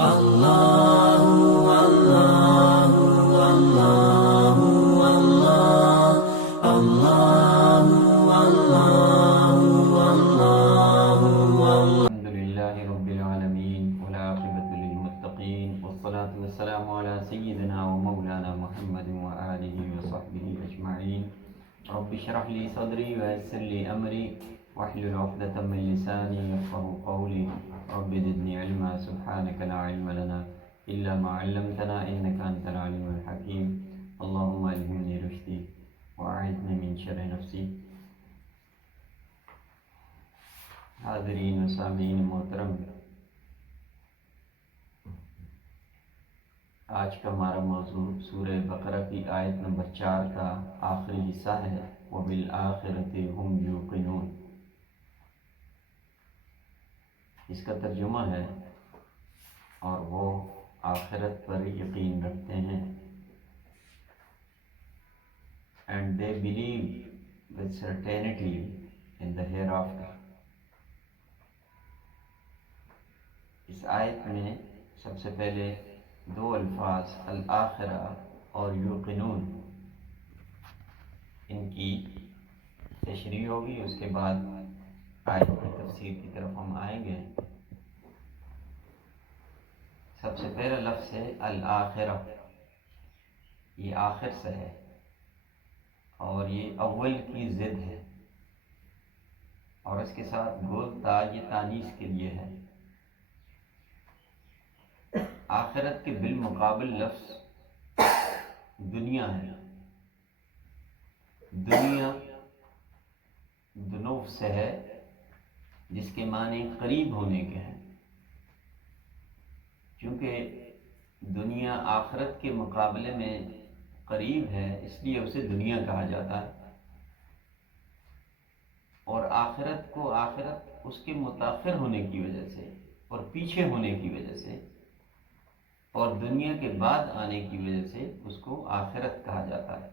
الحمد لله رب العالمين والعاقبة للمتقين والصلاة والسلام على سيدنا ومولانا محمد وآله وصحبه أجمعين. رب اشرح لي صدري ويسر لي أمري واحلل عقدة من لساني يفقهوا قولي. رب زدني علما سبحانك لا علم لنا إلا ما علمتنا إنك أنت العليم الحكيم. اللهم ألهمني رشدي وأعذني من شر نفسي. حاضرین و سامعین محترم، آج کا ہمارا موضوع سورہ بقرہ کی آیت نمبر 4 کا آخری حصہ ہے، وَبِالْآخِرَةِ هُمْ يُوقِنُونَ۔ اس کا ترجمہ ہے اور وہ آخرت پر یقین رکھتے ہیں، and they believe with certainty in the hereafter۔ اس آیت میں سب سے پہلے دو الفاظ الآخرہ اور یوقنون، ان کی تشریح ہوگی، اس کے بعد آیت کی تفسیر کی طرف ہم آئیں گے۔ سب سے پہلا لفظ ہے الآخرہ، یہ آخر سے ہے اور یہ اول کی ضد ہے، اور اس کے ساتھ گولتا یہ تانیث کے لیے ہے۔ آخرت کے بالمقابل لفظ دنیا ہے۔ دنیا دنوف سے ہے، جس کے معنی قریب ہونے کے ہیں۔ چونکہ دنیا آخرت کے مقابلے میں قریب ہے، اس لیے اسے دنیا کہا جاتا ہے، اور آخرت کو آخرت اس کے متاخر ہونے کی وجہ سے اور پیچھے ہونے کی وجہ سے اور دنیا کے بعد آنے کی وجہ سے اس کو آخرت کہا جاتا ہے۔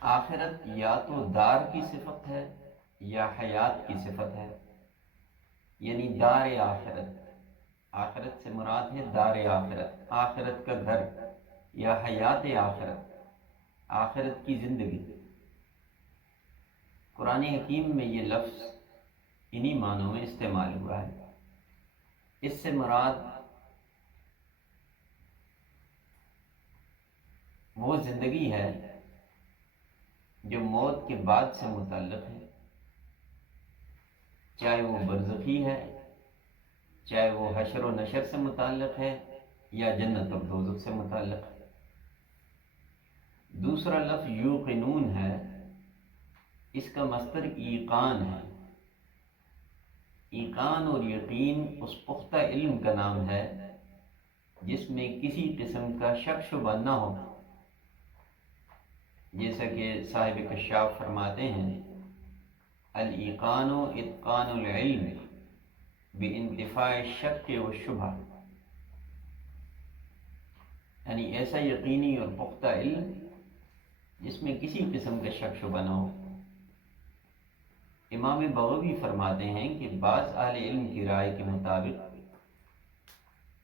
آخرت یا تو دار کی صفت ہے یا حیات کی صفت ہے، یعنی دار آخرت۔ آخرت سے مراد ہے دار آخرت، آخرت کا گھر، یا حیات آخرت، آخرت کی زندگی۔ قرآن حکیم میں یہ لفظ انہی معنوں میں استعمال ہوا ہے۔ اس سے مراد وہ زندگی ہے جو موت کے بعد سے متعلق ہے، چاہے وہ برزخی ہے، چاہے وہ حشر و نشر سے متعلق ہے، یا جنت و دوزخ سے متعلق ہے۔ دوسرا لفظ یوقنون ہے، اس کا مصدر ایقان ہے۔ ایقان اور یقین اس پختہ علم کا نام ہے جس میں کسی قسم کا شک شبہ نہ ہو، جیسا کہ صاحب کشاف فرماتے ہیں الایقان اتقان العلم بانتفاء الشک والشبہ، یعنی ایسا یقینی اور پختہ علم جس میں کسی قسم کا شک شبہ نہ ہو۔ امام بغوی فرماتے ہیں کہ بعض اہل علم کی رائے کے مطابق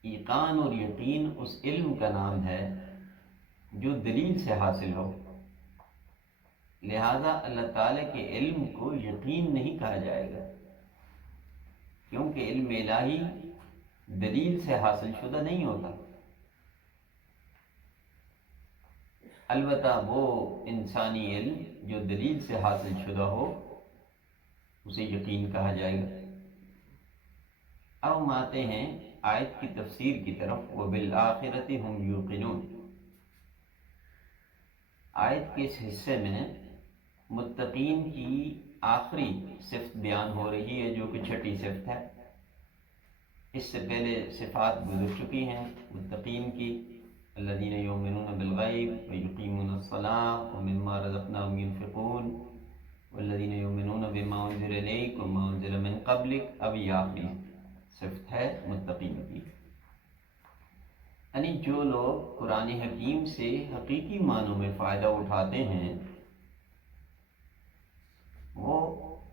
ایقان اور یقین اس علم کا نام ہے جو دلیل سے حاصل ہو، لہذا اللہ تعالیٰ کے علم کو یقین نہیں کہا جائے گا، کیونکہ علم الہی دلیل سے حاصل شدہ نہیں ہوتا۔ البتہ وہ انسانی علم جو دلیل سے حاصل شدہ ہو اسے یقین کہا جائے گا۔ اب ہم آتے ہیں آیت کی تفسیر کی طرف، وَبِالْآخِرَةِ هُمْ يُوقِنُونَ۔ آیت کے اس حصے میں متقین کی آخری صفت بیان ہو رہی ہے، جو کہ چھٹی صفت ہے۔ اس سے پہلے صفات گزر چکی ہیں متقین کی، الذین یؤمنون بالغیب ویقیمون الصلاۃ ومما رزقناہم ينفقون والذین یؤمنون بما انزل الیک وما انزل من قبلک۔ اب یہ آخری صفت ہے متقین کی، یعنی جو لوگ قرآن حکیم سے حقیقی معنوں میں فائدہ اٹھاتے ہیں وہ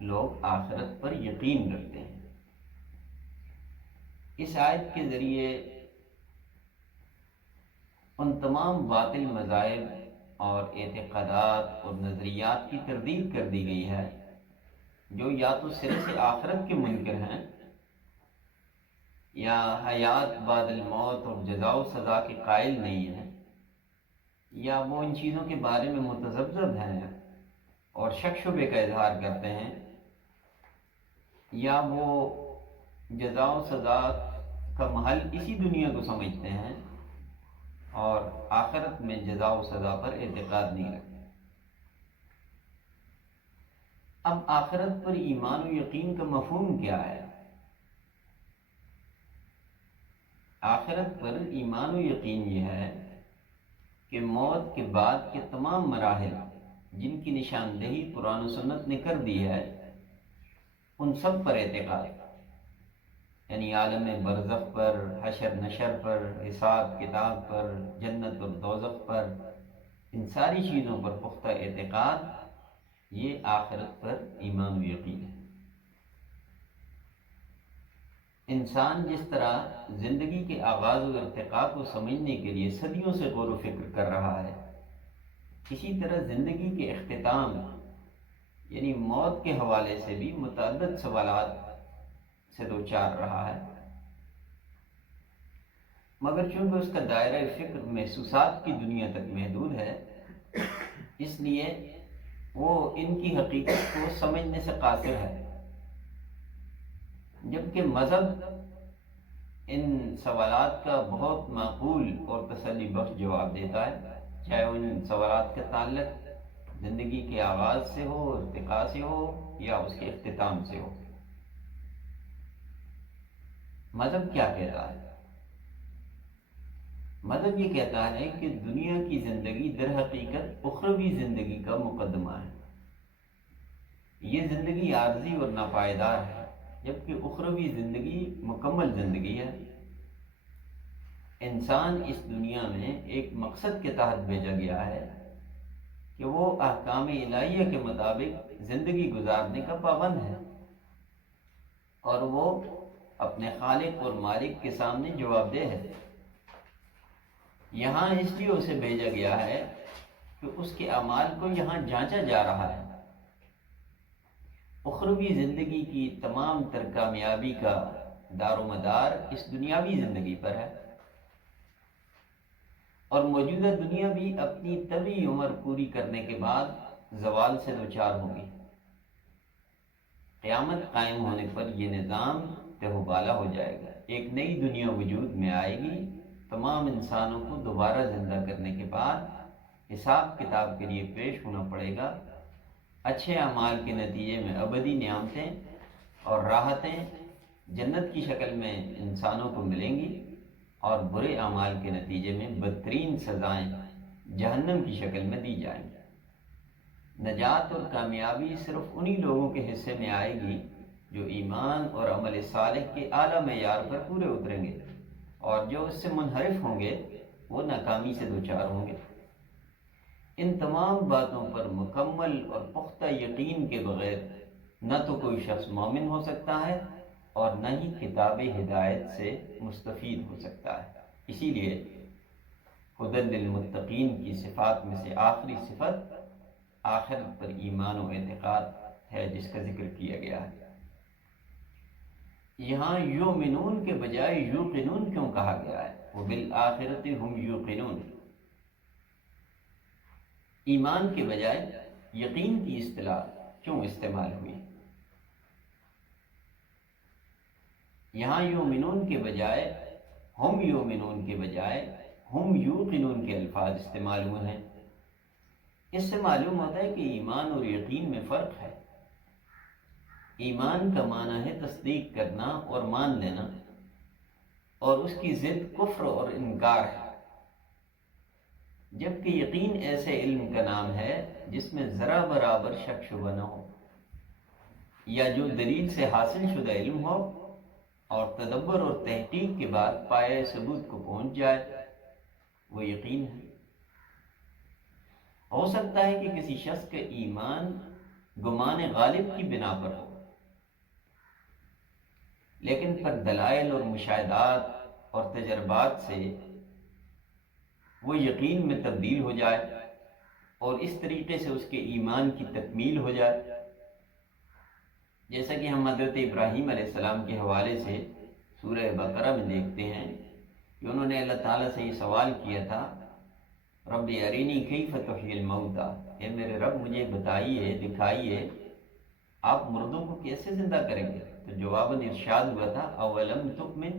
لوگ آخرت پر یقین رکھتے ہیں۔ اس آیت کے ذریعے ان تمام باطل مذاہب اور اعتقادات اور نظریات کی تردید کر دی گئی ہے جو یا تو سرے سے آخرت کے منکر ہیں یا حیات بعد الموت اور جزا و سزا کے قائل نہیں ہیں، یا وہ ان چیزوں کے بارے میں متذبذب ہیں اور شک شبے کا اظہار کرتے ہیں، یا وہ جزا و سزا کا محل اسی دنیا کو سمجھتے ہیں اور آخرت میں جزا و سزا پر اعتقاد نہیں رکھتے۔ اب آخرت پر ایمان و یقین کا مفہوم کیا ہے؟ آخرت پر ایمان و یقین یہ ہے کہ موت کے بعد کے تمام مراحل جن کی نشاندہی قرآن و سنت نے کر دی ہے ان سب پر اعتقاد، یعنی عالم برزخ پر، حشر نشر پر، حساب کتاب پر، جنت اور دوزخ پر، ان ساری چیزوں پر پختہ اعتقاد، یہ آخرت پر ایمان و یقین ہے۔ انسان جس طرح زندگی کے آغاز و ارتقاء کو سمجھنے کے لیے صدیوں سے غور و فکر کر رہا ہے، اسی طرح زندگی کے اختتام یعنی موت کے حوالے سے بھی متعدد سوالات سے دوچار رہا ہے، مگر چونکہ اس کا دائرہ فکر محسوسات کی دنیا تک محدود ہے، اس لیے وہ ان کی حقیقت کو سمجھنے سے قاصر ہے، جبکہ مذہب ان سوالات کا بہت معقول اور تسلی بخش جواب دیتا ہے، چاہے ان سوالات کا تعلق زندگی کے آغاز سے ہو، ارتقاء سے ہو، یا اس کے اختتام سے ہو۔ مذہب کیا کہتا ہے؟ مذہب یہ کہتا ہے کہ دنیا کی زندگی در حقیقت اخروی زندگی کا مقدمہ ہے۔ یہ زندگی عارضی اور ناپائیدار ہے، جبکہ اخروی زندگی مکمل زندگی ہے۔ انسان اس دنیا میں ایک مقصد کے تحت بھیجا گیا ہے کہ وہ احکام الہیہ کے مطابق زندگی گزارنے کا پابند ہے، اور وہ اپنے خالق اور مالک کے سامنے جواب دہ ہے۔ یہاں اس لیے اسے بھیجا گیا ہے کہ اس کے اعمال کو یہاں جانچا جا رہا ہے۔ اخروی زندگی کی تمام تر کامیابی کا دار و مدار اس دنیاوی زندگی پر ہے، اور موجودہ دنیا بھی اپنی طبعی عمر پوری کرنے کے بعد زوال سے دوچار ہوگی۔ قیامت قائم ہونے پر یہ نظام تہو بالا ہو جائے گا، ایک نئی دنیا وجود میں آئے گی، تمام انسانوں کو دوبارہ زندہ کرنے کے بعد حساب کتاب کے لیے پیش ہونا پڑے گا۔ اچھے اعمال کے نتیجے میں ابدی نعمتیں اور راحتیں جنت کی شکل میں انسانوں کو ملیں گی، اور برے اعمال کے نتیجے میں بدترین سزائیں جہنم کی شکل میں دی جائیں گی۔ نجات اور کامیابی صرف انہی لوگوں کے حصے میں آئے گی جو ایمان اور عمل صالح کے اعلیٰ معیار پر پورے اتریں گے، اور جو اس سے منحرف ہوں گے وہ ناکامی سے دوچار ہوں گے۔ ان تمام باتوں پر مکمل اور پختہ یقین کے بغیر نہ تو کوئی شخص مومن ہو سکتا ہے اور نہ ہی کتاب ہدایت سے مستفید ہو سکتا ہے۔ اسی لیے ہدی للمتقین کی صفات میں سے آخری صفت آخرت پر ایمان و اعتقاد ہے، جس کا ذکر کیا گیا ہے۔ یہاں یؤمنون کے بجائے یوقنون کیوں کہا گیا ہے؟ وبالآخرۃ ہم یوقنون، ایمان کے بجائے یقین کی اصطلاح کیوں استعمال ہوئی؟ یہاں یؤمنون کے بجائے ہم یؤمنون کے بجائے ہم یوقنون کے الفاظ استعمال ہوئے ہیں۔ اس سے معلوم ہوتا ہے کہ ایمان اور یقین میں فرق ہے۔ ایمان کا معنی ہے تصدیق کرنا اور مان لینا، اور اس کی ضد کفر اور انکار ہے، جبکہ یقین ایسے علم کا نام ہے جس میں ذرا برابر شک شبہ نہ ہو، یا جو دلیل سے حاصل شدہ علم ہو اور تدبر اور تحقیق کے بعد پایہ ثبوت کو پہنچ جائے، وہ یقین ہے۔ ہو سکتا ہے کہ کسی شخص کا ایمان گمان غالب کی بنا پر ہو، لیکن پر دلائل اور مشاہدات اور تجربات سے وہ یقین میں تبدیل ہو جائے اور اس طریقے سے اس کے ایمان کی تکمیل ہو جائے، جیسا کہ ہم حضرت ابراہیم علیہ السلام کے حوالے سے سورہ بقرہ میں دیکھتے ہیں کہ انہوں نے اللہ تعالیٰ سے یہ سوال کیا تھا، رب ارینی کیف تحیی الموتیٰ، اے میرے رب مجھے بتائیے، دکھائیے آپ مردوں کو کیسے زندہ کریں گے؟ تو جواباً ارشاد ہوا تھا اولم تؤمن،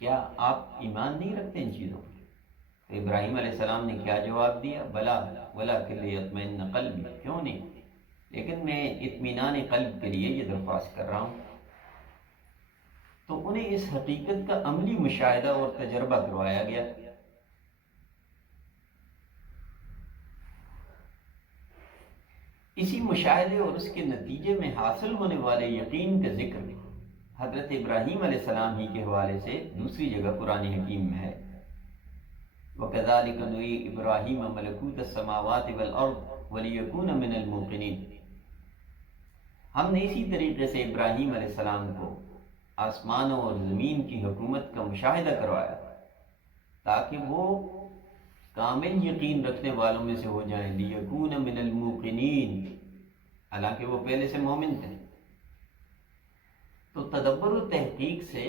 کیا آپ ایمان نہیں رکھتے ان چیزوں پر؟ تو ابراہیم علیہ السلام نے کیا جواب دیا؟ بلا ولکن لیطمئن قلبی، کیوں نہیں، لیکن میں اطمینان قلب کے لیے یہ درخواست کر رہا ہوں۔ تو انہیں اس حقیقت کا عملی مشاہدہ اور تجربہ کروایا گیا۔ اسی مشاہدے اور اس کے نتیجے میں حاصل ہونے والے یقین کا ذکر حضرت ابراہیم علیہ السلام ہی کے حوالے سے دوسری جگہ قرآن حکیم میں ہے، وَكَذَلِكَ نُرِي إِبْرَاهِيمَ مَلَكُوتَ السَّمَاوَاتِ وَالْأَرْضِ وَلِيَكُونَ مِنَ الْمُوقِنِينَ، ہم نے اسی طریقے سے ابراہیم علیہ السلام کو آسمانوں اور زمین کی حکومت کا مشاہدہ کروایا تاکہ وہ کامل یقین رکھنے والوں میں سے ہو جائیں، لِيَكُونَ مِنَ الْمُوقِنِينَ، حالانکہ وہ پہلے سے مومن تھے۔ تو تدبر و تحقیق سے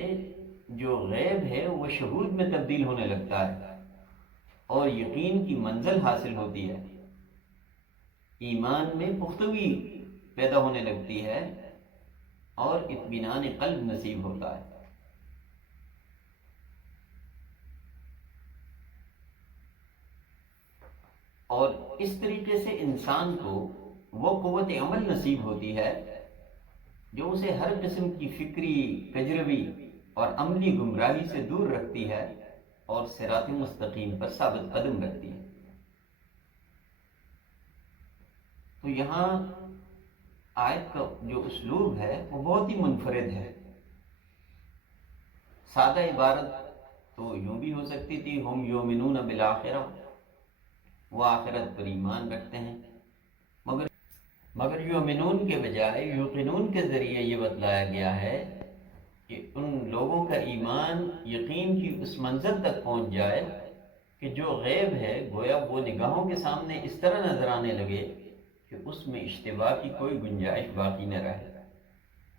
جو غیب ہے وہ شہود میں تبدیل ہونے لگتا ہے اور یقین کی منزل حاصل ہوتی ہے، ایمان میں پختگی پیدا ہونے لگتی ہے اور اطمینان قلب نصیب ہوتا ہے۔ اور اس طریقے سے انسان کو وہ قوت عمل نصیب ہوتی ہے جو اسے ہر قسم کی فکری، تجربی اور عملی گمراہی سے دور رکھتی ہے اور صراط مستقیم پر ثابت قدم رکھتی ہے۔ تو یہاں آیت کا جو اسلوب ہے وہ بہت ہی منفرد ہے۔ سادہ عبارت تو یوں بھی ہو سکتی تھی، ہم یؤمنون بالآخرہ، وہ آخرت پر ایمان رکھتے ہیں، مگر یؤمنون کے بجائے یوقنون کے ذریعے یہ بتلایا گیا ہے کہ ان لوگوں کا ایمان یقین کی اس منزل تک پہنچ جائے کہ جو غیب ہے گویا وہ نگاہوں کے سامنے اس طرح نظر آنے لگے کہ اس میں اشتباہ کی کوئی گنجائش باقی نہ رہے،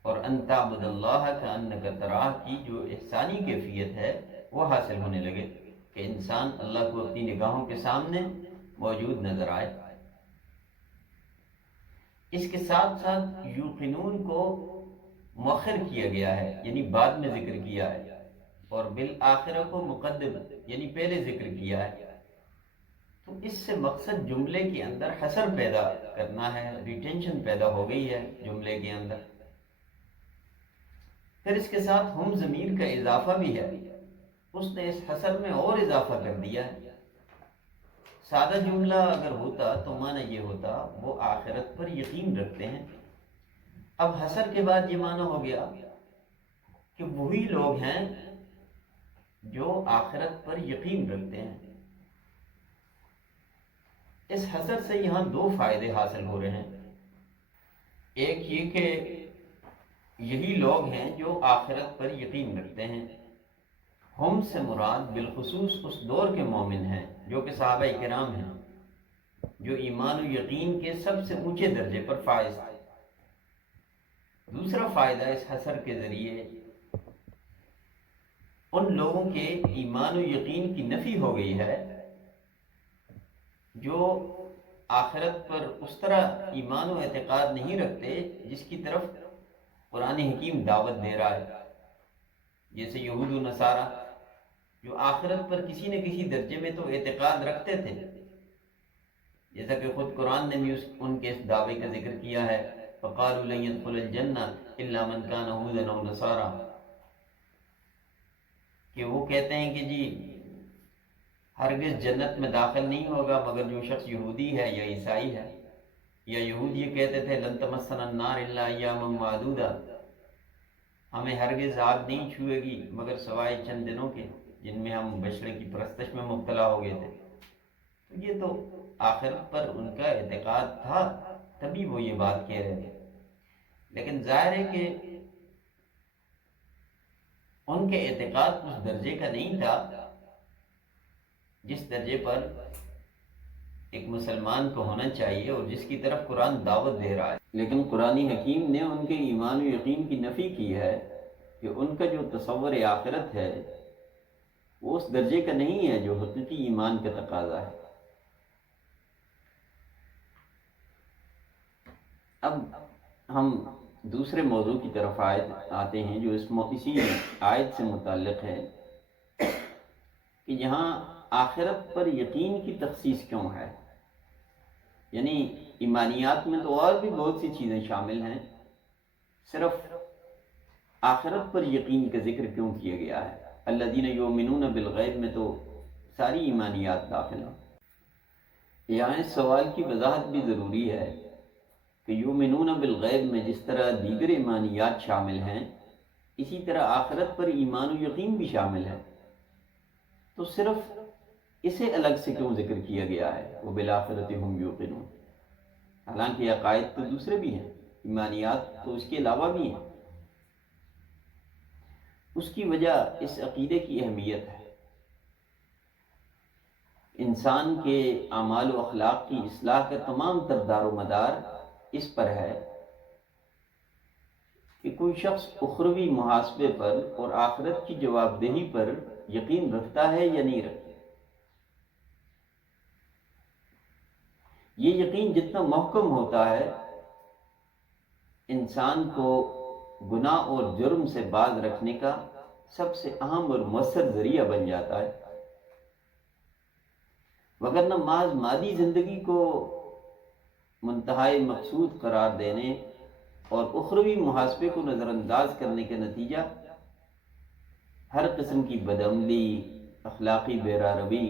اور ان تعبد اللہ کأنک تراہ کی جو احسانی کیفیت ہے وہ حاصل ہونے لگے کہ انسان اللہ کو اپنی نگاہوں کے سامنے موجود نظر آئے۔ اس کے ساتھ ساتھ یوقنون کو مؤخر کیا گیا ہے، یعنی بعد میں ذکر کیا ہے، اور بالآخرہ کو مقدم یعنی پہلے ذکر کیا ہے۔ تو اس سے مقصد جملے کے اندر حصر پیدا کرنا ہے، ریٹینشن پیدا ہو گئی ہے جملے کے اندر۔ پھر اس کے ساتھ ہم ضمیر کا اضافہ بھی ہے، اس نے اس حصر میں اور اضافہ کر دیا ہے۔ سادہ جملہ اگر ہوتا تو معنی یہ ہوتا وہ آخرت پر یقین رکھتے ہیں، اب حصر کے بعد یہ معنی ہو گیا کہ وہی لوگ ہیں جو آخرت پر یقین رکھتے ہیں۔ اس حصر سے یہاں دو فائدے حاصل ہو رہے ہیں، ایک یہ کہ یہی لوگ ہیں جو آخرت پر یقین رکھتے ہیں، ہم سے مراد بالخصوص اس دور کے مومن ہیں جو کہ صحابہ کرام ہیں، جو ایمان و یقین کے سب سے اونچے درجے پر فائز تھے۔ دوسرا فائدہ اس حصر کے ذریعے ان لوگوں کے ایمان و یقین کی نفی ہو گئی ہے جو آخرت پر اس طرح ایمان و اعتقاد نہیں رکھتے جس کی طرف قرآن حکیم دعوت دے رہا ہے، جیسے یہود و نصارہ جو آخرت پر کسی نہ کسی درجے میں تو اعتقاد رکھتے تھے، جیسا کہ خود قرآن نے بھی ان کے اس دعوے کا ذکر کیا ہے، فَقَالُوا لَن يَدْخُلَ الْجَنَّةَ إِلَّا مَنْ كَانَ هُودًا أَوْ نَصَارَىٰ، کہ وہ کہتے ہیں کہ جی ہرگز جنت میں داخل نہیں ہوگا مگر جو شخص یہودی ہے یا عیسائی ہے، یا یہود یہ کہتے تھے لن تمسنا النار الا ایاما معدودا، ہمیں ہرگز آگ نہیں چھوئے گی مگر سوائے چند دنوں کے جن میں ہم بشر کی پرستش میں مبتلا ہو گئے تھے۔ تو یہ تو آخرت پر ان کا اعتقاد تھا، تبھی وہ یہ بات کہہ رہے تھے، لیکن ظاہر ہے کہ ان کے اعتقاد اس درجے کا نہیں تھا جس درجے پر ایک مسلمان کو ہونا چاہیے اور جس کی طرف قرآن دعوت دے رہا ہے، لیکن قرآن حکیم نے ان کے ایمان و یقین کی نفی کی ہے کہ ان کا جو تصور آخرت ہے وہ اس درجے کا نہیں ہے جو حقیقی ایمان کا تقاضا ہے۔ اب ہم دوسرے موضوع کی طرف آتے ہیں جو اسی آیت سے متعلق ہے کہ یہاں آخرت پر یقین کی تخصیص کیوں ہے؟ یعنی ایمانیات میں تو اور بھی بہت سی چیزیں شامل ہیں، صرف آخرت پر یقین کا ذکر کیوں کیا گیا ہے؟ الذین یؤمنون بالغیب میں تو ساری ایمانیات داخل ہیں۔ یہاں اس سوال کی وضاحت بھی ضروری ہے کہ یؤمنون بالغیب میں جس طرح دیگر ایمانیات شامل ہیں، اسی طرح آخرت پر ایمان و یقین بھی شامل ہے، تو صرف اسے الگ سے کیوں ذکر کیا گیا ہے؟ وبالآخرۃ ھم یوقنون، حالانکہ عقائد تو دوسرے بھی ہیں، ایمانیات تو اس کے علاوہ بھی ہیں۔ اس کی وجہ اس عقیدے کی اہمیت ہے۔ انسان کے اعمال و اخلاق کی اصلاح کا تمام تر دار و مدار اس پر ہے کہ کوئی شخص اخروی محاسبے پر اور آخرت کی جواب دہی پر یقین رکھتا ہے یا نہیں رکھتا۔ یہ یقین جتنا محکم ہوتا ہے، انسان کو گناہ اور جرم سے باز رکھنے کا سب سے اہم اور مؤثر ذریعہ بن جاتا ہے، وگرنہ محض مادی زندگی کو منتہائی مقصود قرار دینے اور اخروی محاسبے کو نظر انداز کرنے کا نتیجہ ہر قسم کی بدعملی، اخلاقی بیراروی،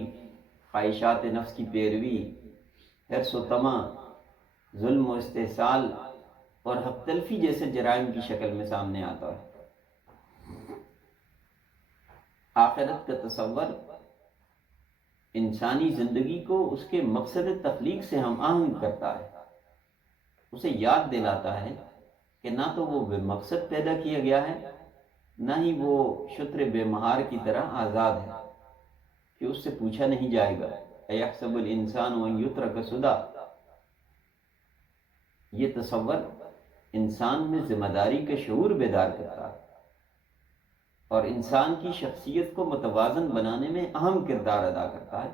خواہشات نفس کی پیروی، حرص و طمع، ظلم و استحصال اور حق تلفی جیسے جرائم کی شکل میں سامنے آتا ہے۔ آخرت کا تصور انسانی زندگی کو اس کے مقصد تخلیق سے ہم آہنگ کرتا ہے، اسے یاد دلاتا ہے کہ نہ تو وہ بے مقصد پیدا کیا گیا ہے، نہ ہی وہ شتر بے مہار کی طرح آزاد ہے کہ اس سے پوچھا نہیں جائے گا ایحسب الانسان ان یترک سدی۔ یہ تصور انسان میں ذمہ داری کا شعور بیدار کرتا ہے اور انسان کی شخصیت کو متوازن بنانے میں اہم کردار ادا کرتا ہے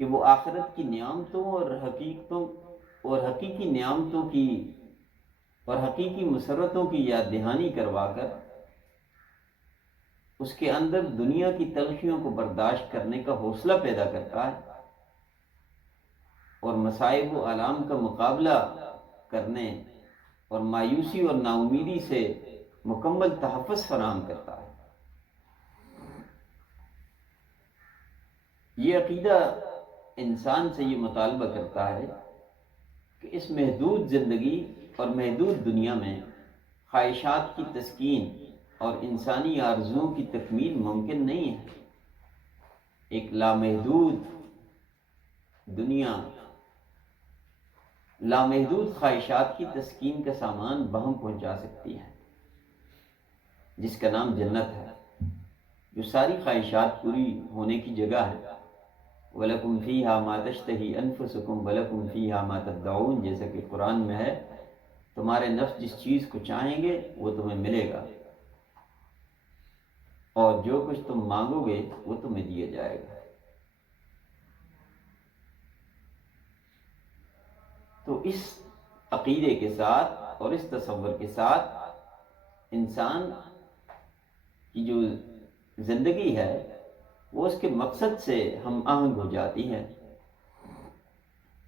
کہ وہ آخرت کی نعمتوں اور حقیقی نعمتوں کی اور حقیقی مسرتوں کی یاد دہانی کروا کر اس کے اندر دنیا کی تلخیوں کو برداشت کرنے کا حوصلہ پیدا کرتا ہے اور مصائب و آلام کا مقابلہ کرنے اور مایوسی اور نا امیدی سے مکمل تحفظ فراہم کرتا ہے۔ یہ عقیدہ انسان سے یہ مطالبہ کرتا ہے کہ اس محدود زندگی اور محدود دنیا میں خواہشات کی تسکین اور انسانی آرزوؤں کی تکمیل ممکن نہیں ہے۔ ایک لامحدود دنیا لامحدود خواہشات کی تسکین کا سامان بہم پہنچا سکتی ہے، جس کا نام جنت ہے، جو ساری خواہشات پوری ہونے کی جگہ ہے۔ وَلَكُمْ فِيهَا مَا تَشْتَهِي أَنفُسُكُمْ وَلَكُمْ فِيهَا مَا تَدَّعُونَ، جیسا کہ قرآن میں ہے، تمہارے نفس جس چیز کو چاہیں گے وہ تمہیں ملے گا اور جو کچھ تم مانگو گے وہ تمہیں دیا جائے گا۔ تو اس عقیدے کے ساتھ اور اس تصور کے ساتھ انسان کی جو زندگی ہے وہ اس کے مقصد سے ہم آہنگ ہو جاتی ہے،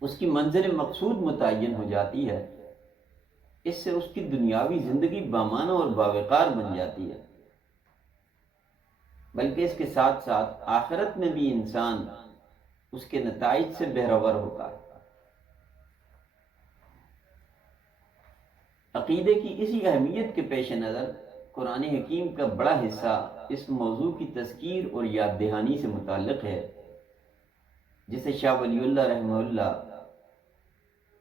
اس کی منزل مقصود متعین ہو جاتی ہے، اس سے اس کی دنیاوی زندگی بامعنی اور باوقار بن جاتی ہے، بلکہ اس کے ساتھ ساتھ آخرت میں بھی انسان اس کے نتائج سے بہرور ہوتا ہے۔ عقیدے کی اسی اہمیت کے پیش نظر قرآن حکیم کا بڑا حصہ اس موضوع کی تذکیر اور یاد دہانی سے متعلق ہے، جسے شاہ ولی اللہ رحمہ اللہ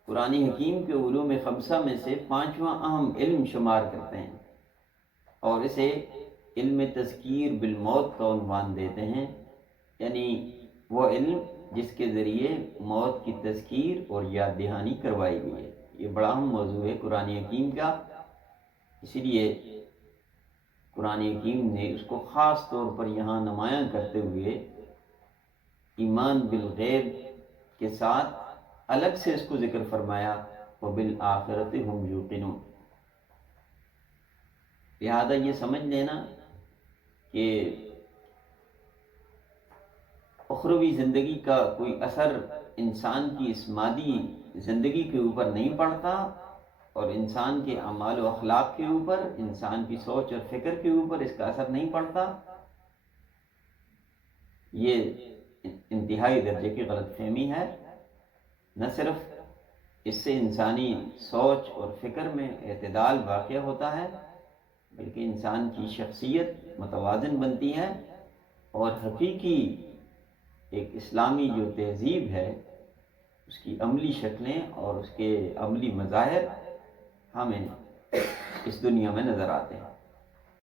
قرآن حکیم کے علوم خمسہ میں سے 5واں اہم علم شمار کرتے ہیں۔ اور اسے علم تذکیر بالموت کا عنوان دیتے ہیں، یعنی وہ علم جس کے ذریعے موت کی تذکیر اور یاد دہانی کروائی گئی ہے۔ یہ بڑا اہم موضوع ہے قرآن حکیم کا، اسی لیے قرآن حکیم نے اس کو خاص طور پر یہاں نمایاں کرتے ہوئے ایمان بالغیب کے ساتھ الگ سے اس کو ذکر فرمایا، وبالآخرۃ ہم یوقنون۔ لہذا یہ سمجھ لینا کہ اخروی زندگی کا کوئی اثر انسان کی اس مادی زندگی کے اوپر نہیں پڑتا، اور انسان کے اعمال و اخلاق کے اوپر، انسان کی سوچ اور فکر کے اوپر اس کا اثر نہیں پڑتا، یہ انتہائی درجے کی غلط فہمی ہے۔ نہ صرف اس سے انسانی سوچ اور فکر میں اعتدال واقع ہوتا ہے، بلکہ انسان کی شخصیت متوازن بنتی ہے، اور حقیقی ایک اسلامی جو تہذیب ہے اس کی عملی شکلیں اور اس کے عملی مظاہر ہمیں اس دنیا میں نظر آتے ہیں۔